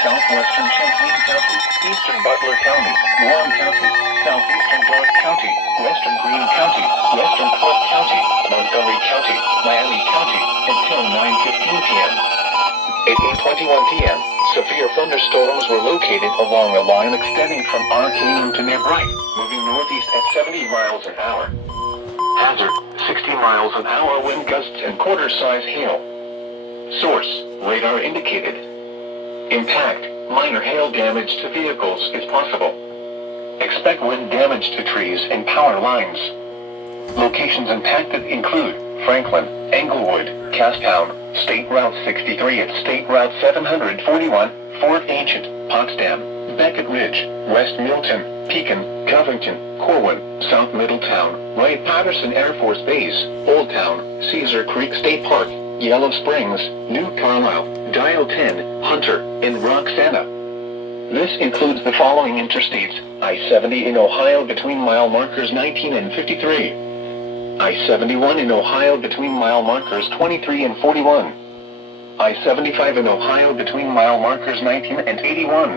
southwestern Champaign County, eastern Butler County, Warren County, southeastern Darke County, western Greene County, western Polk County, Montgomery County, Miami County, until 9:15 p.m. At 8:21 p.m., severe thunderstorms were located along a line extending from Arcanum to near Bright, moving northeast at 70 miles an hour. Hazard, 60 miles an hour wind gusts and quarter-size hail. Source, radar indicated. Impact, minor hail damage to vehicles is possible. Expect wind damage to trees and power lines. Locations impacted include Franklin, Englewood, Castown, State Route 63 at State Route 741, Fort Ancient, Potsdam, Beckett Ridge, West Milton, Pekin, Covington, Corwin, South Middletown, Wright-Patterson Air Force Base, Old Town, Cedar Creek State Park, Yellow Springs, New Carlisle, Dial 10, Hunter, and Roxana. This includes the following interstates: I-70 in Ohio between mile markers 19 and 53. I-71 in Ohio between mile markers 23 and 41. I-75 in Ohio between mile markers 19 and 81.